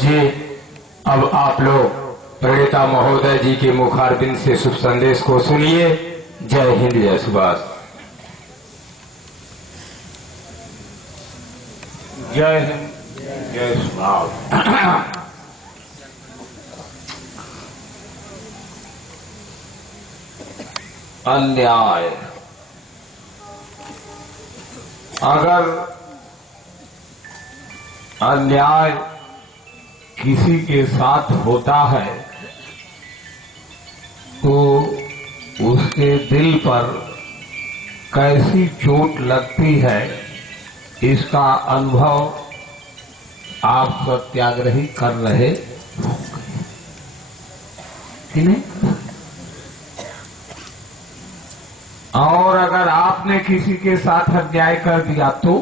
जी, अब आप लोग प्रणेता महोदय जी के मुखारबिंद से शुभ संदेश को सुनिए। जय हिंद, जय सुभाष। जय हिंद, जय सुभाष। अन्याय अगर अन्याय किसी के साथ होता है तो उसके दिल पर कैसी चोट लगती है, इसका अनुभव आप सत्याग्रही कर रहे होंगे कि नहीं? और अगर आपने किसी के साथ अन्याय कर दिया तो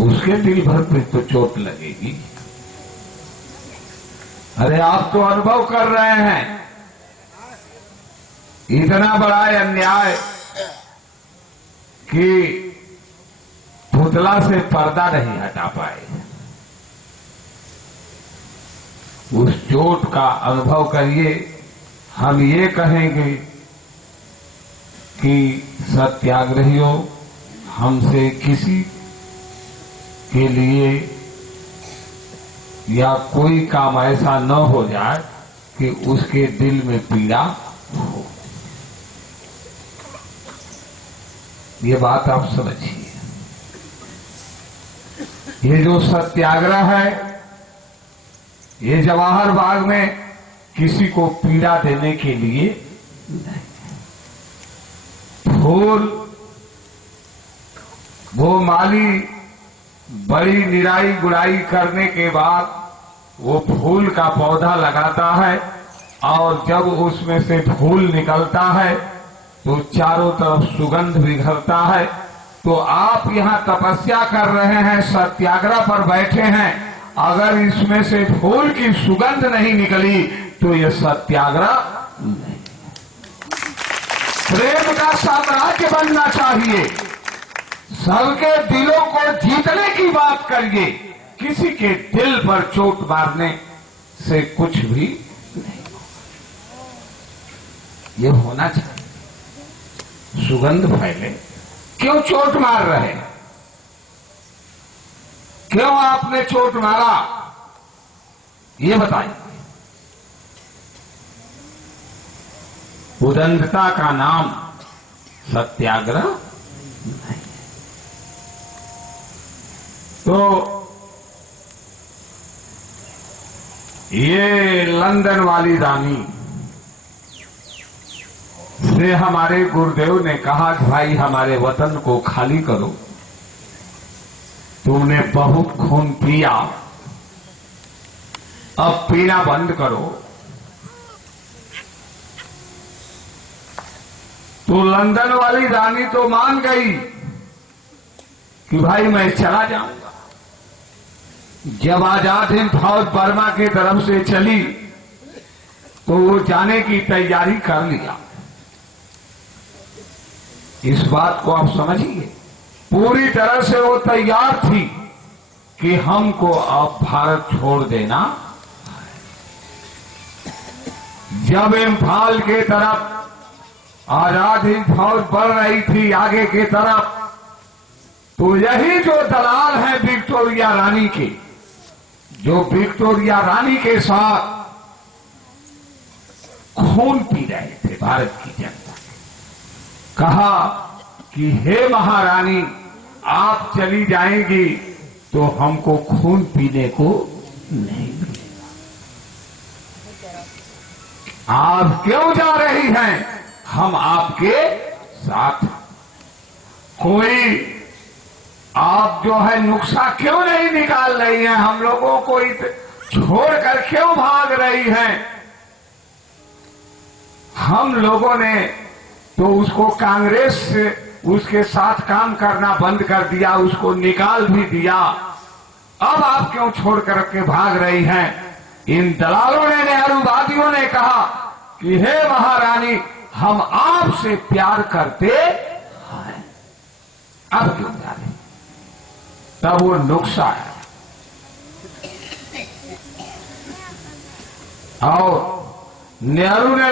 उसके दिल भर पे तो चोट लगेगी। अरे आप तो अनुभव कर रहे हैं, इतना बड़ा अन्याय कि पुतला से पर्दा नहीं हटा पाए। उस चोट का अनुभव करिए। हम ये कहेंगे कि सत्याग्रहियों, हमसे किसी के लिए या कोई काम ऐसा न हो जाए कि उसके दिल में पीड़ा हो। ये बात आप समझिए। ये जो सत्याग्रह है, ये जवाहर बाग में किसी को पीड़ा देने के लिए नहीं। फूल वो माली बड़ी निराई गुड़ाई करने के बाद वो फूल का पौधा लगाता है और जब उसमें से फूल निकलता है तो चारों तरफ सुगंध बिखरता है। तो आप यहाँ तपस्या कर रहे हैं, सत्याग्रह पर बैठे हैं, अगर इसमें से फूल की सुगंध नहीं निकली तो ये सत्याग्रह नहीं। प्रेम का साम्राज्य बनना चाहिए, सबके दिलों को जीतने की बात करिए। किसी के दिल पर चोट मारने से कुछ भी नहीं, ये होना चाहिए। सुगंध फैले, क्यों चोट मार रहे हैं? क्यों आपने चोट मारा, ये बताइए। उदंडता का नाम सत्याग्रह नहीं। तो ये लंदन वाली रानी से हमारे गुरुदेव ने कहा कि भाई हमारे वतन को खाली करो, तुमने बहुत खून पिया, अब पीना बंद करो। तो लंदन वाली रानी तो मान गई कि भाई मैं चला जाऊंगा। जब आजाद हिंद फौज बर्मा की तरफ से चली तो वो जाने की तैयारी कर लिया। इस बात को आप समझिए, पूरी तरह से वो तैयार थी कि हमको अब भारत छोड़ देना। जब इम्फाल के तरफ आजाद हिंद फौज बढ़ रही थी आगे की तरफ, तो यही जो दलाल हैं विक्टोरिया रानी के, जो विक्टोरिया रानी के साथ खून पी रहे थे भारत की जनता, कहा कि हे महारानी, आप चली जाएंगी तो हमको खून पीने को नहीं मिलेगा। आप क्यों जा रही हैं? हम आपके साथ। कोई आप जो है नुक्सा क्यों नहीं निकाल रही हैं? हम लोगों को छोड़कर क्यों भाग रही हैं? हम लोगों ने तो उसको कांग्रेस से उसके साथ काम करना बंद कर दिया, उसको निकाल भी दिया। अब आप क्यों छोड़कर के भाग रही हैं? इन दलालों ने, नेहरूवादियों ने कहा कि हे महारानी, हम आपसे प्यार करते हैं, अब क्यों जा रहे? तब वो नुक्सा है। और नेहरू ने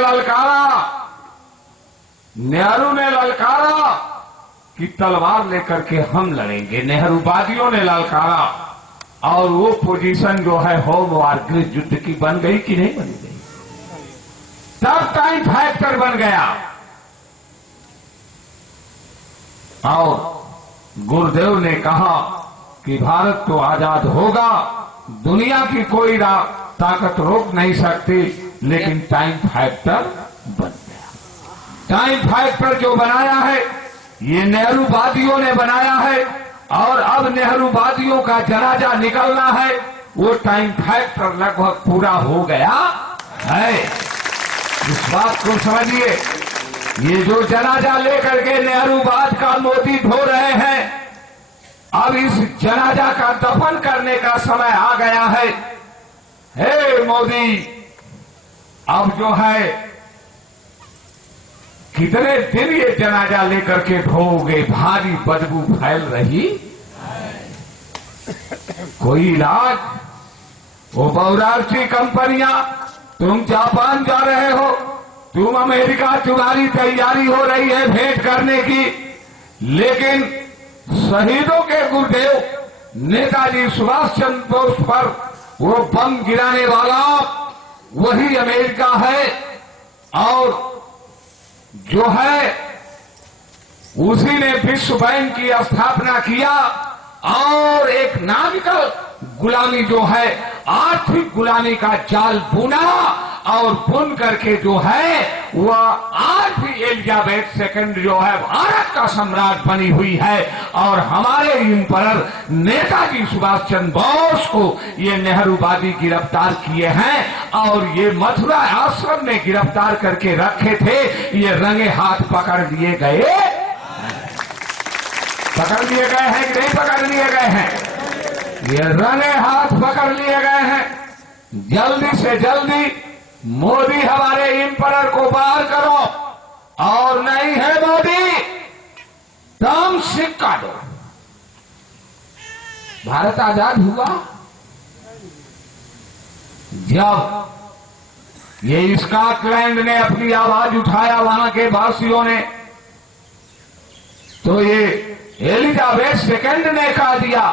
ललकारा कि तलवार लेकर के हम लड़ेंगे। नेहरूवादियों ने ललकारा और वो पोजीशन जो है होम वार गृह युद्ध की बन गई कि नहीं बन गई? तब टाइम फैक्टर बन गया। और गुरुदेव ने कहा कि भारत तो आजाद होगा, दुनिया की कोई ताकत रोक नहीं सकती, लेकिन टाइम फैक्टर बन गया। टाइम फैक्टर जो बनाया है ये नेहरूवादियों ने बनाया है, और अब नेहरूवादियों का जनाजा निकलना है। वो टाइम फैक्टर लगभग पूरा हो गया है। इस बात को समझिए, ये जो जनाजा लेकर के नेहरूवाद का मोती धो रहे हैं, अब इस जनाजा का दफन करने का समय आ गया है। हे मोदी, अब जो है कितने दिन ये जनाजा लेकर के ढोओगे? भारी बदबू फैल रही, कोई इलाज? वो बहुराष्ट्रीय कंपनियां, तुम जापान जा रहे हो, तुम अमेरिका, तुम्हारी तैयारी हो रही है भेंट करने की, लेकिन शहीदों के गुरुदेव नेताजी सुभाष चंद्र बोस पर वो बम गिराने वाला वही अमेरिका है, और जो है उसी ने विश्व बैंक की स्थापना किया, और एक नाविकल गुलामी जो है, आर्थिक गुलामी का जाल बुना, और बुन करके जो है वह आज भी एलिजाबेथ सेकंड जो है भारत का सम्राट बनी हुई है। और हमारे इंपरर नेताजी सुभाष चंद्र बोस को ये नेहरूवादी गिरफ्तार किए हैं, और ये मथुरा आश्रम में गिरफ्तार करके रखे थे। ये रंगे हाथ पकड़ लिए गए, पकड़ लिए गए हैं कि नहीं पकड़ लिए गए हैं? ये रंगे हाथ पकड़ लिए गए हैं। जल्दी से जल्दी मोदी हमारे इंपरर को बाहर करो, और नहीं है मोदी तुम सिक्का दो। भारत आजाद हुआ जब ये स्कॉटलैंड ने अपनी आवाज उठाया, वहां के वासियों ने, तो ये एलिजाबेथ सेकंड ने कह दिया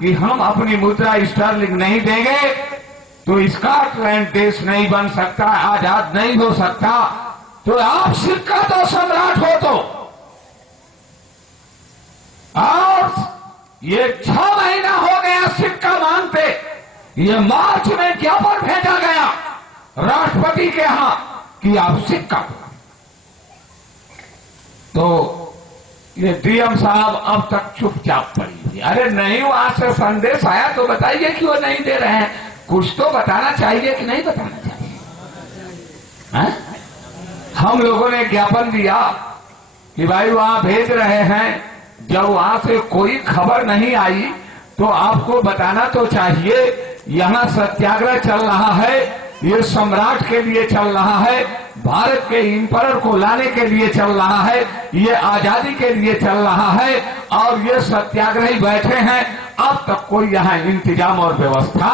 कि हम अपनी मुद्रा स्टर्लिंग नहीं देंगे, तो स्कॉटलैंड देश नहीं बन सकता, आजाद नहीं हो सकता। तो आप सिक्का तो सम्राट हो तो। और ये 6 महीना हो गया सिक्का मांगते। ये मार्च में ज्ञापन भेजा गया राष्ट्रपति के यहां कि आप सिक्का दो। तो ये डीएम साहब अब तक चुपचाप पड़ी हुई। अरे नहीं, वहां से संदेश आया तो बताइए कि वो नहीं दे रहे हैं। कुछ तो बताना चाहिए कि नहीं बताना चाहिए? हम लोगों ने ज्ञापन दिया कि भाई वहां भेज रहे हैं, जब वहां से कोई खबर नहीं आई तो आपको बताना तो चाहिए। यहां सत्याग्रह चल रहा है, ये सम्राट के लिए चल रहा है, भारत के इंपरर को लाने के लिए चल रहा है, ये आजादी के लिए चल रहा है, और ये सत्याग्रही बैठे हैं। अब तक कोई यहां इंतजाम और व्यवस्था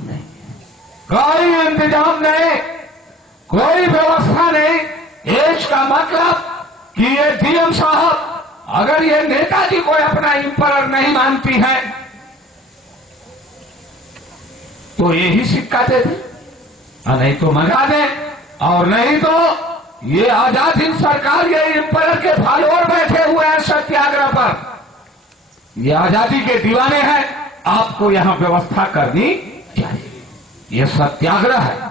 नहीं, कोई इंतजाम नहीं, कोई व्यवस्था नहीं। इसका मतलब कि ये डीएम साहब अगर ये नेताजी को अपना इंपरर नहीं मानती है तो यही सिक्का दे दे, नहीं तो मंगा दे, और नहीं तो ये आजाद हिंद सरकार, ये इंपरर के फॉलोअर बैठे हुए हैं सत्याग्रह पर। ये आजादी के दीवाने हैं, आपको यहां व्यवस्था करनी चाहिए। ये सत्याग्रह है,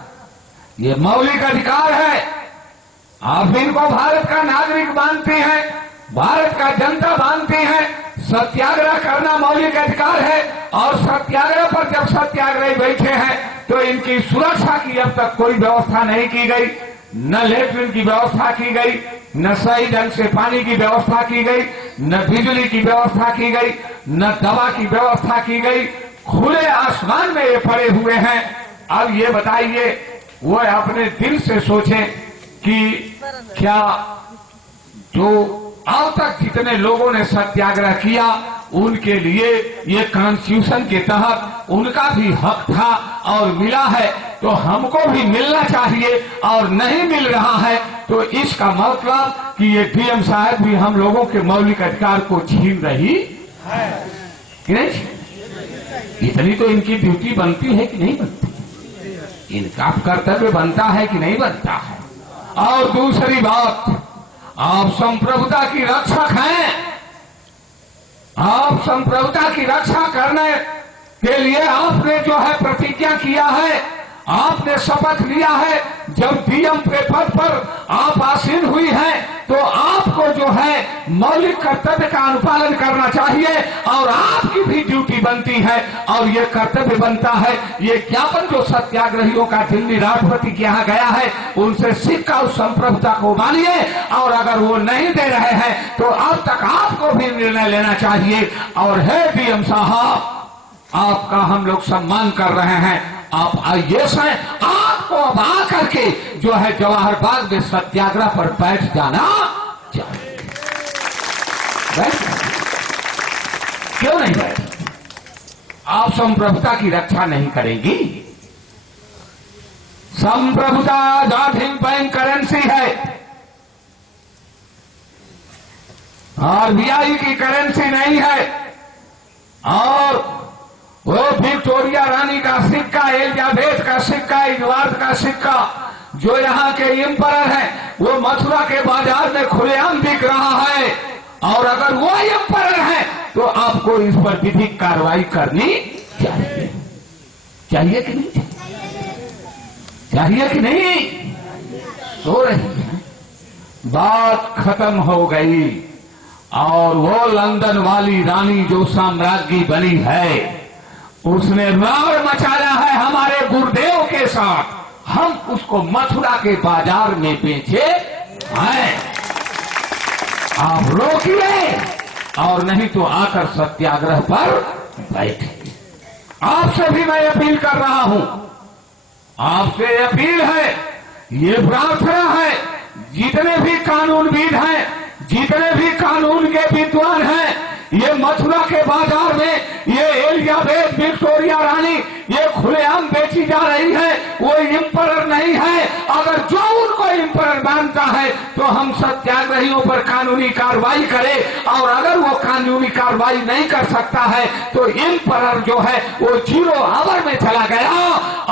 ये मौलिक अधिकार है। आप इनको भारत का नागरिक मानते हैं, भारत का जनता मानते हैं, सत्याग्रह करना मौलिक अधिकार है। और सत्याग्रह पर जब सत्याग्रही बैठे हैं तो इनकी सुरक्षा की अब तक कोई व्यवस्था नहीं की गई, न लेटरिन की व्यवस्था की गई, न सही ढंग से पानी की व्यवस्था की गई, न बिजली की व्यवस्था की गई, न दवा की व्यवस्था की गई। खुले आसमान में ये पड़े हुए हैं। अब ये बताइए, वो अपने दिल से सोचें कि क्या जो अब तक जितने लोगों ने सत्याग्रह किया उनके लिए ये कॉन्स्टिट्यूशन के तहत उनका भी हक था और मिला है, तो हमको भी मिलना चाहिए, और नहीं मिल रहा है तो इसका मतलब कि ये डीएम साहब भी हम लोगों के मौलिक अधिकार को छीन रही है कि नहीं? इतनी तो इनकी ड्यूटी बनती है कि नहीं बनती? इनका कर्तव्य बनता है कि नहीं बनता है? और दूसरी बात, आप संप्रभुता की रक्षक हैं। आप संप्रभुता की रक्षा करने के लिए आपने जो है प्रतिज्ञा किया है, आपने शपथ लिया है। जब डीएम के पद पर आप आसीन हुई हैं तो आपको जो है मौलिक कर्तव्य का अनुपालन करना चाहिए, और आपकी भी ड्यूटी बनती है और ये कर्तव्य बनता है। ये ज्ञापन जो सत्याग्रहियों का दिल्ली राष्ट्रपति के यहाँ गया है, उनसे सिक्का उस संप्रभुता को मानिए, और अगर वो नहीं दे रहे हैं तो अब तक आपको भी निर्णय लेना चाहिए। और है डीएम साहब, आपका हम लोग सम्मान कर रहे हैं, आप आईएएस हैं, आपको अब आकर के जो है जवाहर बाग में सत्याग्रह पर बैठ जाना चाहिए। क्यों नहीं बैठ? आप संप्रभुता की रक्षा नहीं करेंगी? संप्रभुता आजाद बैंक करेंसी है, आरबीआई की करेंसी नहीं है। और वो विक्टोरिया रानी का सिक्का, एलिजाबेथ का सिक्का, एडवर्ड का सिक्का जो यहाँ के एम्परर हैं, वो मथुरा के बाजार में खुलेआम बिक रहा है। और अगर वो एम्परर है तो आपको इस पर विधिक कार्रवाई करनी चाहिए। चाहिए कि नहीं? चाहिए कि नहीं? सो रही है, बात खत्म हो गई। और वो लंदन वाली रानी जो साम्राज्ञी बनी है, उसने रावण मचाया है हमारे गुरुदेव के साथ। हम उसको मथुरा के बाजार में बेचे हैं। आप रोकिए, और नहीं तो आकर सत्याग्रह पर बैठे। आपसे भी मैं अपील कर रहा हूं, आपसे अपील है, ये प्रार्थना है, जितने भी कानूनविद हैं, जितने भी कानून के विद्वान हैं, ये मथुरा के बाजार में ये एलिजाबेथ विक्टोरिया रानी ये खुलेआम बेची जा रही है, वो एम्परर नहीं है। अगर जो उनको एम्परर मानता है तो हम सत्याग्रहियों पर कानूनी कार्रवाई करें, और अगर वो कानूनी कार्रवाई नहीं कर सकता है तो एम्परर जो है वो 0 आवर में चला गया।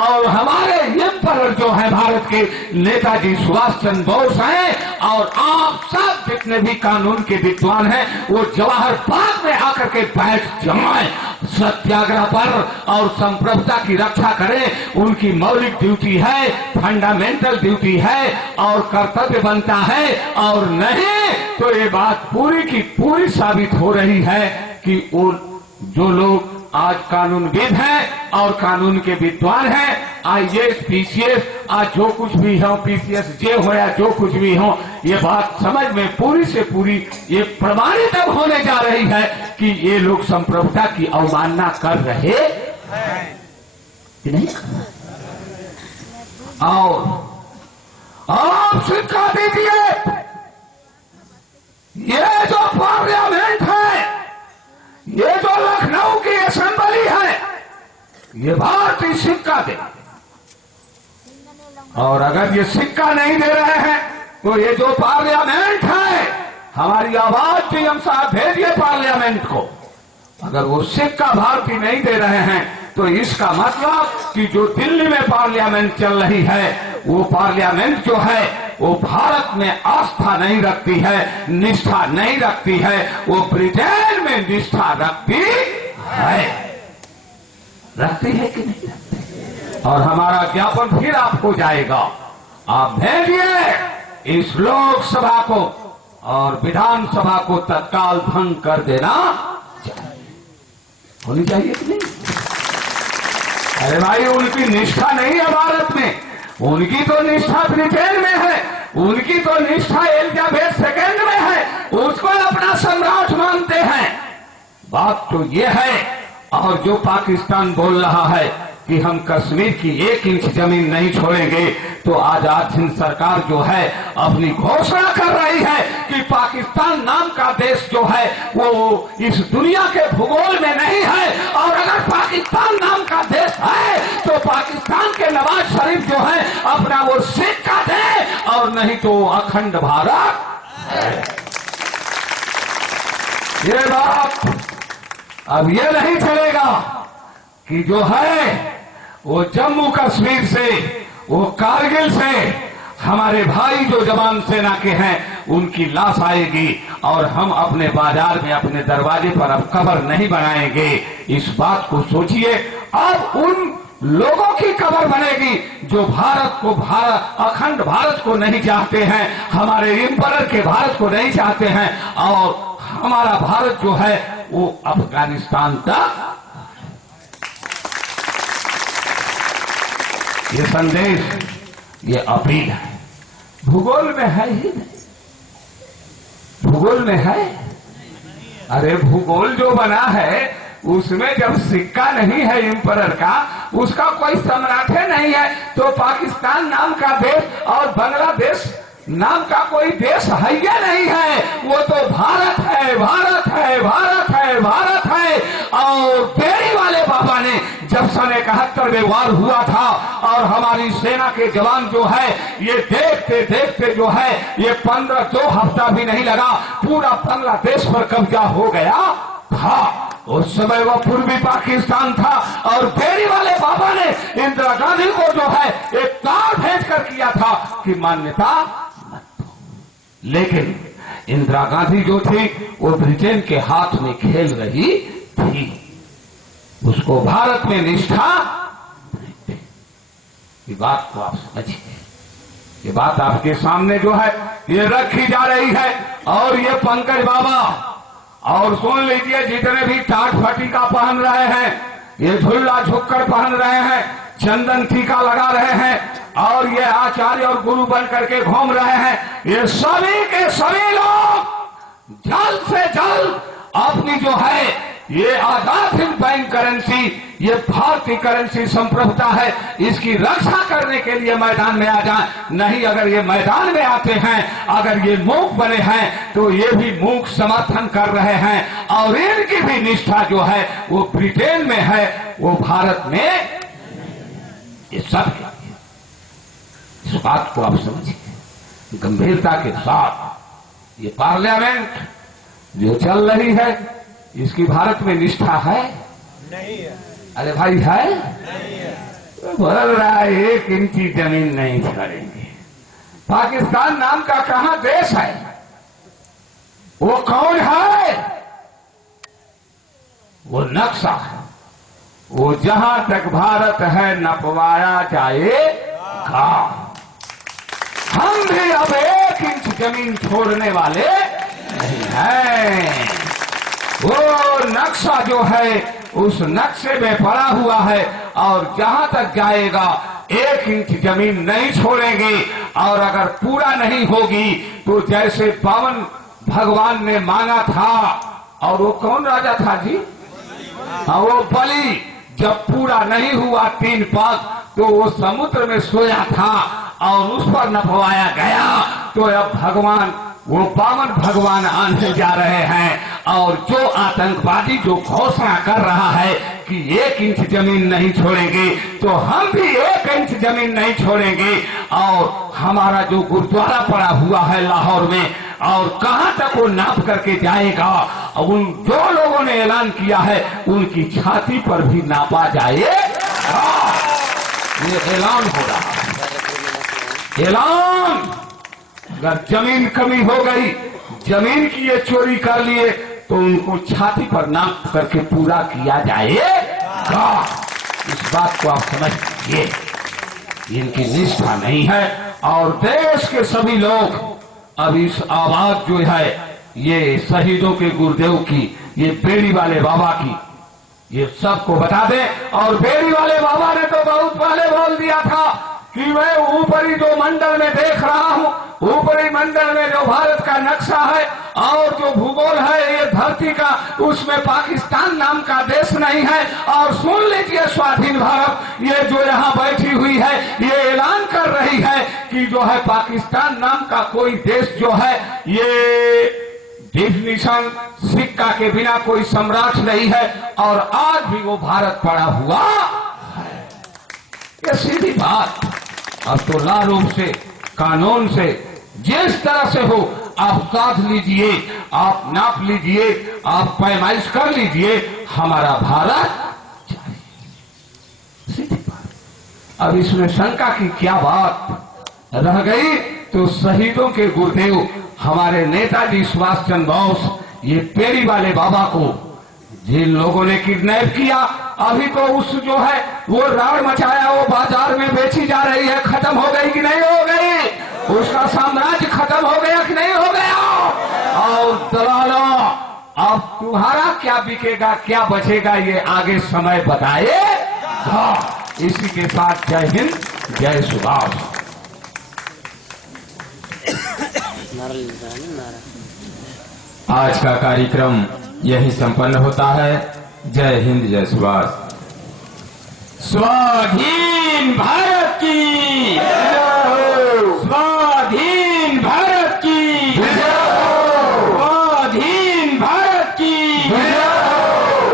और हमारे एम्परर जो है भारत के नेताजी सुभाष चंद्र बोस हैं, और आप सब जितने भी कानून के विद्वान हैं वो जवाहर बाग में आकर के बैठ जाएं सत्याग्रह पर, और संप्रभुता की रक्षा करें। उनकी मौलिक ड्यूटी है, फंडामेंटल ड्यूटी है, और कर्तव्य बनता है। और नहीं तो ये बात पूरी की पूरी साबित हो रही है कि वो जो लोग आज कानूनविद हैं और कानून के विद्वान हैं, आईएएस पीसीएस, आज जो कुछ भी हो, पीसीएस जे हो या जो कुछ भी हो, ये बात समझ में पूरी से पूरी ये प्रमाणित अब होने जा रही है कि ये लोग संप्रभुता की अवमानना कर रहे हैं कि नहीं। और आप सिक्का दीजिए, ये जो पार्लियामेंट है, ये जो लखनऊ की असेंबली है, ये भारतीय सिक्का दे। और अगर ये सिक्का नहीं दे रहे हैं तो ये जो पार्लियामेंट है, हमारी आवाज डीएम साहब भेजिए पार्लियामेंट को। अगर वो सिक्का भारतीय नहीं दे रहे हैं तो इसका मतलब कि जो दिल्ली में पार्लियामेंट चल रही है, वो पार्लियामेंट जो है वो भारत में आस्था नहीं रखती है, निष्ठा नहीं रखती है, वो ब्रिटेन में निष्ठा रखती है। रखती है कि नहीं रखती? और हमारा ज्ञापन फिर आपको जाएगा, आप भेजिए इस लोकसभा को और विधानसभा को तत्काल भंग कर देना चाहिए। होनी चाहिए कि नहीं? अरे भाई, उनकी निष्ठा नहीं है भारत में, उनकी तो निष्ठा ब्रिटेन में है, उनकी तो निष्ठा एलिजाबेथ सेकेंड में है, उसको अपना सम्राट मानते हैं। बात तो ये है। और जो पाकिस्तान बोल रहा है कि हम कश्मीर की 1 इंच जमीन नहीं छोड़ेंगे, तो आजाद हिंद सरकार जो है अपनी घोषणा कर रही है कि पाकिस्तान नाम का देश जो है वो इस दुनिया के भूगोल में नहीं है। और अगर पाकिस्तान नाम का देश है तो पाकिस्तान के नवाज शरीफ जो है अपना वो सिक्का दे, और नहीं तो अखंड भारत है। ये बात अब ये नहीं चलेगा कि जो है वो जम्मू कश्मीर से, वो कारगिल से हमारे भाई जो जवान सेना के हैं उनकी लाश आएगी और हम अपने बाजार में, अपने दरवाजे पर अब कब्र नहीं बनाएंगे। इस बात को सोचिए। अब उन लोगों की कब्र बनेगी जो भारत को, अखंड भारत को नहीं चाहते हैं, हमारे एम्परर के भारत को नहीं चाहते हैं, और हमारा भारत जो है वो अफगानिस्तान तक। ये संदेश, ये अपील है, भूगोल में है ही नहीं। भूगोल में है? अरे भूगोल जो बना है उसमें जब सिक्का नहीं है एम्परर का, उसका कोई सम्राट नहीं है, तो पाकिस्तान नाम का देश और बांग्लादेश नाम का कोई देश है या नहीं है। वो तो भारत है, भारत है, भारत है, भारत है। और बेड़ी वाले बाबा ने जब सन 71 वार हुआ था और हमारी सेना के जवान जो है ये देखते देखते जो है ये 2 हफ्ता भी नहीं लगा, पूरा बांग्लादेश पर कब्जा हो गया था। उस समय वह पूर्वी पाकिस्तान था और बेड़ी वाले बाबा ने इंदिरा गांधी को जो है एक कार्ड भेजकर किया था कि मान्यता मत दो। लेकिन इंदिरा गांधी जो थी वो ब्रिटेन के हाथ में खेल रही थी, उसको भारत में निष्ठा नहीं थी। ये बात को आप समझिए। ये बात आपके सामने जो है ये रखी जा रही है। और ये पंकज बाबा, और सुन लीजिए, जितने भी टाट फटीका पहन रहे हैं, ये झुल्ला झुक्कर पहन रहे हैं, चंदन टीका लगा रहे हैं और ये आचार्य और गुरु बन करके घूम रहे हैं, ये सभी के सभी लोग जल्द से जल्द अपनी जो है ये आजाद हिंद बैंक करेंसी, ये भारतीय करेंसी संप्रभुता है, इसकी रक्षा करने के लिए मैदान में आ जाए। नहीं, अगर ये मैदान में आते हैं, अगर ये मूक बने हैं तो ये भी मूक समर्थन कर रहे हैं और इनकी भी निष्ठा जो है वो ब्रिटेन में है, वो भारत में। ये सब इस बात को आप समझिए गंभीरता के साथ। ये पार्लियामेंट जो चल रही है इसकी भारत में निष्ठा है? नहीं है। अरे भाई है? नहीं है। तो बोल रहा है 1 इंची जमीन नहीं छोड़ेंगे। पाकिस्तान नाम का कहां देश है? वो कौन है? वो नक्शा है, वो जहां तक भारत है नपवाया जाएगा। हम भी अब 1 इंच जमीन छोड़ने वाले नहीं हैं। वो नक्शा जो है उस नक्शे में पड़ा हुआ है और जहां तक जाएगा 1 इंच जमीन नहीं छोड़ेंगे। और अगर पूरा नहीं होगी तो जैसे पवन भगवान ने मांगा था, और वो कौन राजा था जी? वो बलि, जब पूरा नहीं हुआ 3 पग तो वो समुद्र में सोया था और उस पर नपवाया गया। तो अब भगवान, वो पावन भगवान आने जा रहे हैं और जो आतंकवादी जो घोषणा कर रहा है कि 1 इंच जमीन नहीं छोड़ेंगे, तो हम भी 1 इंच जमीन नहीं छोड़ेंगे। और हमारा जो गुरुद्वारा पड़ा हुआ है लाहौर में, और कहां तक वो नाप करके जाएगा, उन जो लोगों ने ऐलान किया है उनकी छाती पर भी नापा जाएगा। ये ऐलान हो रहा है, ऐलान। अगर जमीन कमी हो गई, जमीन की ये चोरी कर लिए, तो उनको छाती पर नाप करके पूरा किया जाएगा। इस बात को आप समझ लीजिए, इनकी निष्ठा नहीं है। और देश के सभी लोग अब इस आवाज जो है ये शहीदों के गुरुदेव की, ये बेड़ी वाले बाबा की, ये सबको बता दें। और बेड़ी वाले बाबा ने तो बहुत पहले बोल दिया था कि मैं ऊपरी जो मंडल में देख रहा हूं, ऊपरी मंडल में जो भारत का नक्शा है और जो भूगोल है ये धरती का, उसमें पाकिस्तान नाम का देश नहीं है। और सुन लीजिए, स्वाधीन भारत ये जो यहाँ बैठी हुई है ये ऐलान कर रही है कि जो है पाकिस्तान नाम का कोई देश जो है ये डिफिनीशन सिक्का के बिना कोई सम्राट नहीं है, और आज भी वो भारत पड़ा हुआ है। ये सीधी बात। अब तो ला रूप से, कानून से, जिस तरह से हो आप साध लीजिए, आप नाप लीजिए, आप पैमाइश कर लीजिए, हमारा भारत चाहिए। सीधी बात। अब इसमें शंका की क्या बात रह गई? तो शहीदों के गुरुदेव हमारे नेताजी सुभाष चंद्र बोस, ये पेड़ी वाले बाबा को जिन लोगों ने किडनैप किया, अभी तो उस जो है वो राड़ मचाया, वो बाजार में बेची जा रही है। खत्म हो गई कि नहीं हो गई? उसका साम्राज्य खत्म हो गया कि नहीं हो गया? और दलालों, अब तुम्हारा क्या बिकेगा, क्या बचेगा, ये आगे समय बताए। हाँ, इसी के साथ जय हिंद, जय सुभाष। आज का कार्यक्रम यही संपन्न होता है। जय हिंद, जय सुभाष। स्वाधीन भारत की, स्वाधीन भारत की, स्वाधीन भारत की,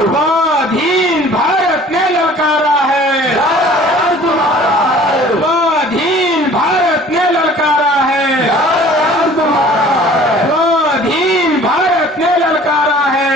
स्वाधीन भारत ने ललकारा है, स्वाधीन भारत ने ललकारा है, स्वाधीन भारत ने ललकारा है।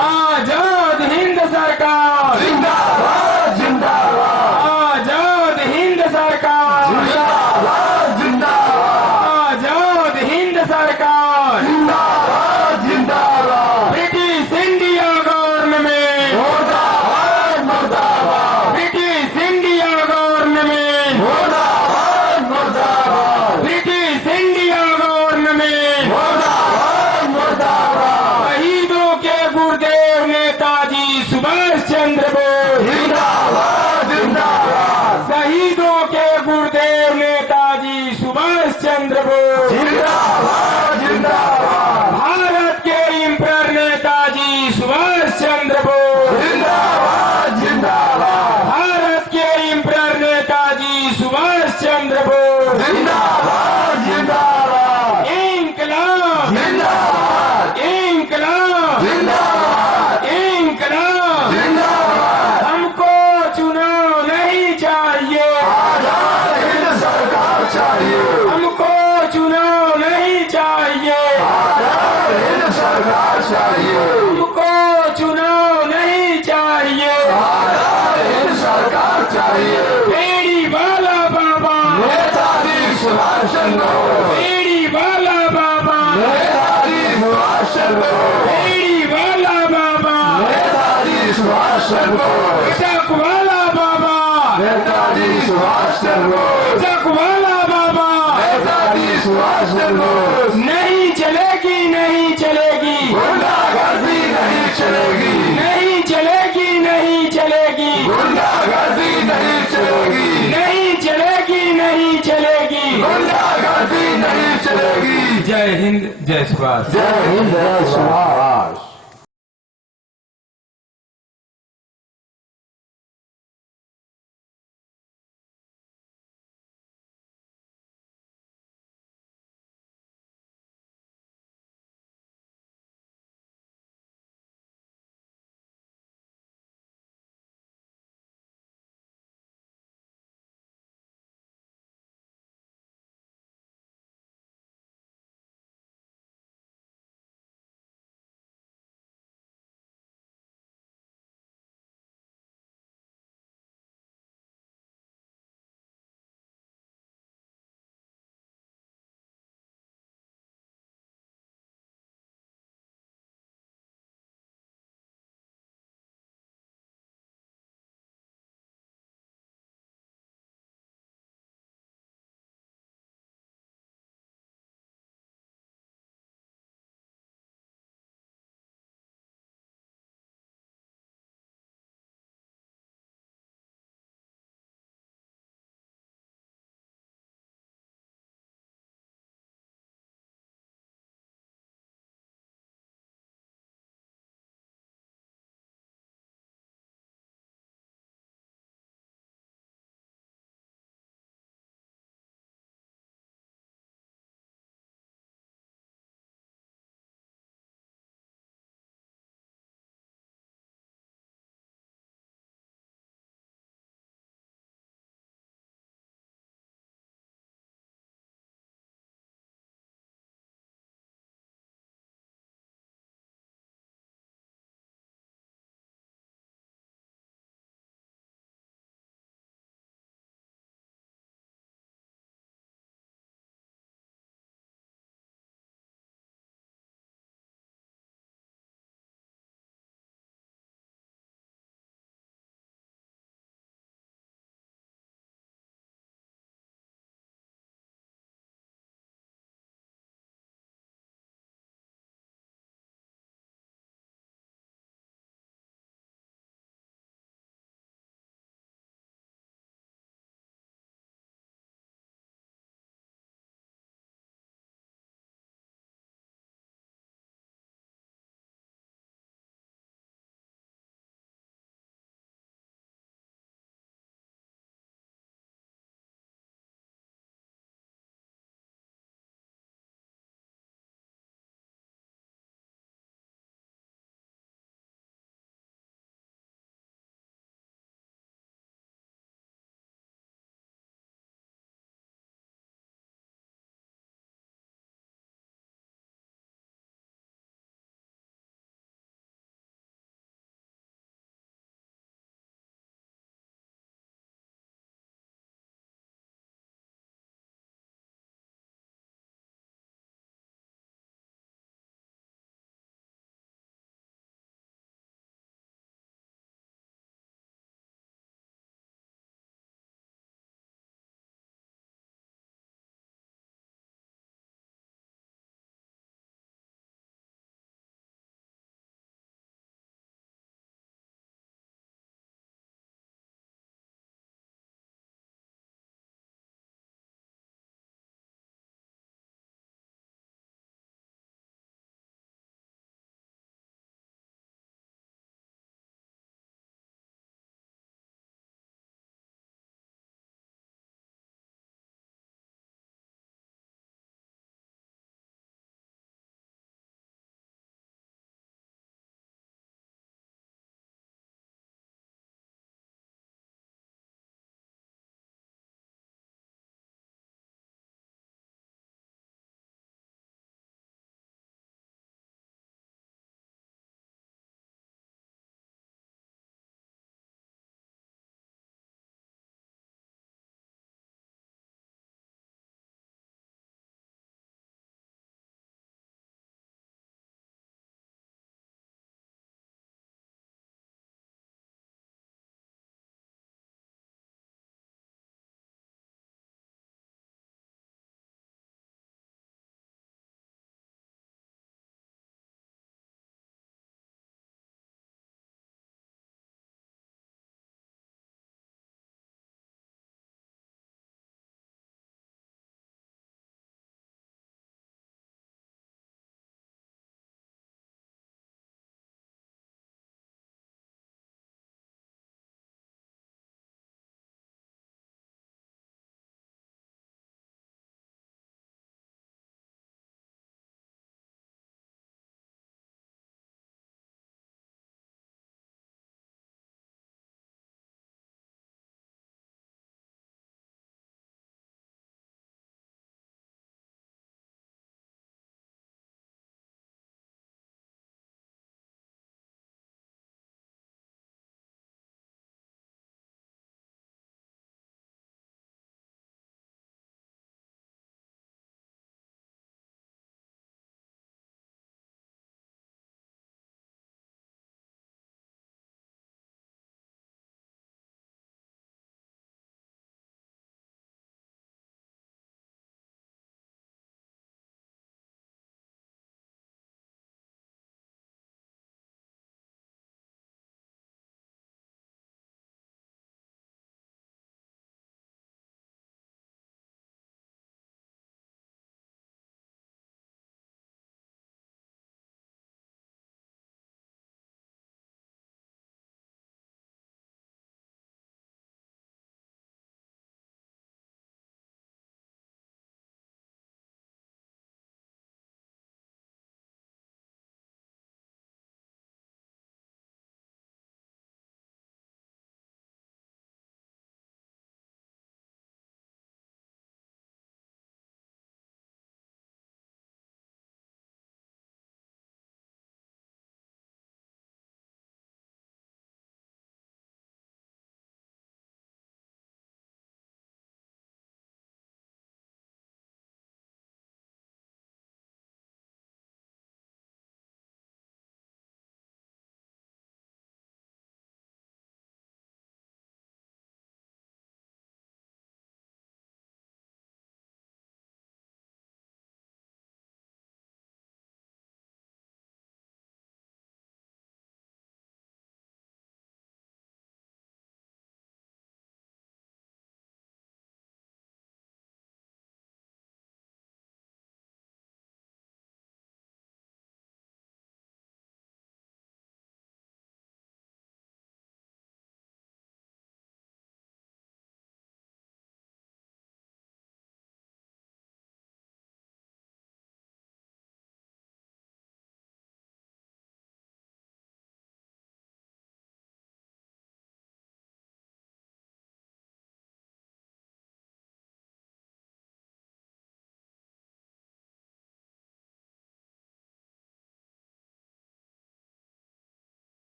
आजाद हिंद सरकार जिंदाबाद, जिंदाबाद। आजाद हिंद सरकार जिंदाबाद, जिंदाबाद। आजाद हिंद सरकार जिंदाबाद, जिंदाबाद। ब्रिटिश इंडिया गवर्नमेंट मुर्दाबाद, मुर्दाबाद। ब्रिटिश इंडिया गवर्नमेंट मुर्दाबाद, मुर्दाबाद। ब्रिटिश इंडिया गवर्नमेंट मुर्दाबाद, मुर्दाबाद। शहीदों के गुरुदेव नेताजी सुभाष चंद्र बोस जिंदाबाद, जिंदाबाद। शहीदों के गुरुदेव नेताजी सुभाष चंद्र बोस जिंदाबाद, जिंदाबाद। भारत के एम्परर नेताजी सुभाष चंद्र बोस जिंदाबाद, जिंदाबाद। भारत के एम्परर नेताजी सुभाष चंद्र बोस जिंदाबाद, जिंदाबाद। इंकलाब जिंदाबाद, इंकलाब जिंदाबाद, इंकलाब जिंदाबाद। हमको चुनाव नहीं चाहिए, आजाद हिंद सरकार चाहिए। हमको चुनाव नहीं चाहिए, आजाद हिंद सरकार चाहिए। हमको चुनाव नहीं चाहिए, आजाद हिंद सरकार चाहिए। पेड़ी वाला बाबा नेताजी सुभाष चंद्र बोस, पेड़ी वाला बाबा नेताजी सुभाष चंद्र बोस, पेड़ी वाला बाबा नेताजी सुभाष चंद्र बोस। चक वाला बाबा नेताजी सुभाष चंद्र बोस, चक वाला बाबा नेताजी सुभाष चंद्र बोस। नहीं चलेगी, नहीं चलेगी, गुंडागर्दी नहीं चलेगी, नहीं चलेगी, नहीं चलेगी, गुंडागर्दी नहीं चलेगी, नहीं चलेगी, नहीं चलेगी, गुंडागर्दी नहीं चलेगी। जय हिंद, जय सुभाष। जय हिंद, जय सुभाष।